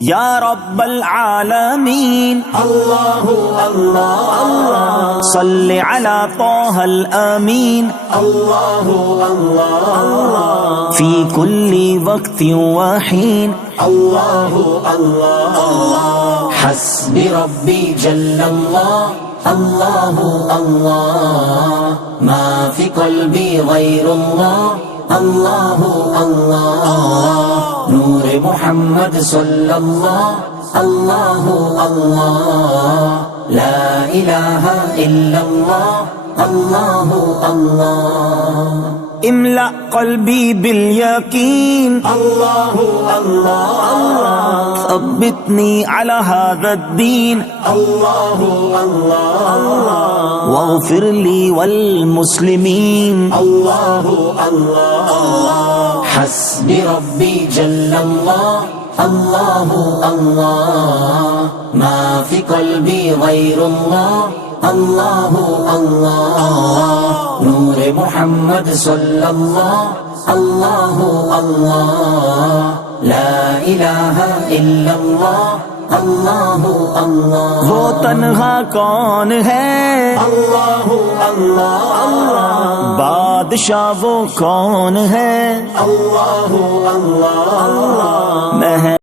یا رب العالمین اللہ اللہ صل علی طه الامین اللہ اللہ فی کل وقت وحین اللہ اللہ حسبی ربی جل اللہ اللہ اللہ ما فی قلبی غیر اللہ اللہ اللہ نور محمد صلی اللہ اللہ اللہ لا الہ الا اللہ اللہ اللہ املأ قلبی بالیقین اللہ اللہ ثبتنی علی هذا الدین اللہ اللہ واغفر لی والمسلمین اللہ اللہ حسبی ربی جل اللہ اللہ اللہ ما فی قلبی غیر اللہ اللہ اللہ نور محمد صلی اللہ اللہ اللہ لا الہ الا اللہ اللہ اللہ وہ تنہا کون ہے اللہ اللہ بادشاہ وہ کون ہے اللہ اللہ میں